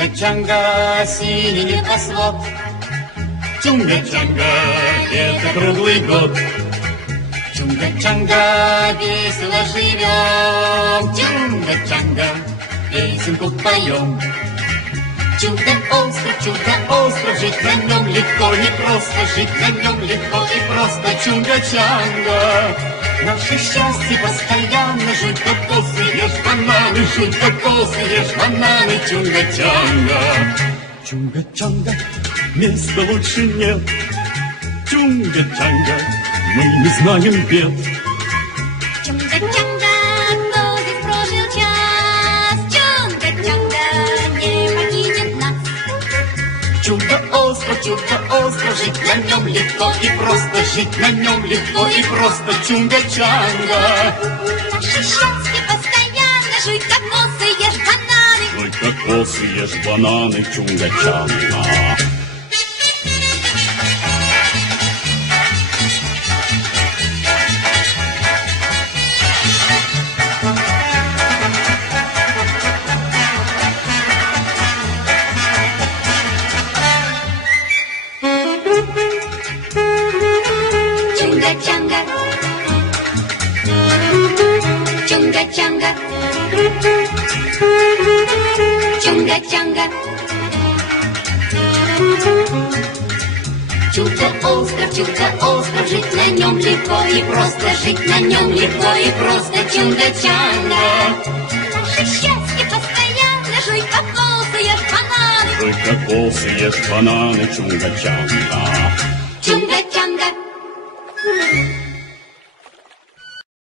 Чунга-чанга, синий небосвод. Чунга-чанга, лето круглый год. Чунга-чанга, весело живем. Чунга-чанга, песенку поем. Чудо-остров, жить на нем легко и просто, жить на нем легко и просто. Чунга-чанга, наше счастье постоянно. Жуй кокосы, ешь бананы, жуй кокосы, ешь бананы. Чунга-чанга. Чунга-чанга, места лучше нет. Чунга-чанга, мы не знаем бед. Чунга-чанга, кто здесь прожил час? Чунга-чанга не покинет нас. Чудо-остров, жить на нем легко и просто, жить на нем легко и просто. Чунга-чанга. Наше счастье постоянно. Жуй кокосы, ешь бананы. Жуй кокосы, ешь бананы. Чунга-чанга. Чунга-чанга, чунга-чанга, чунга-чанга. Чудо-остров, жить на нем легко и просто, жить на нем легко и просто. Чунга-чанга. Наше счастье постоянно. Жуй кокосы, ешь бананы. Жуй кокосы, ешь бананы. Чунга-чанга. Чунга-чанга.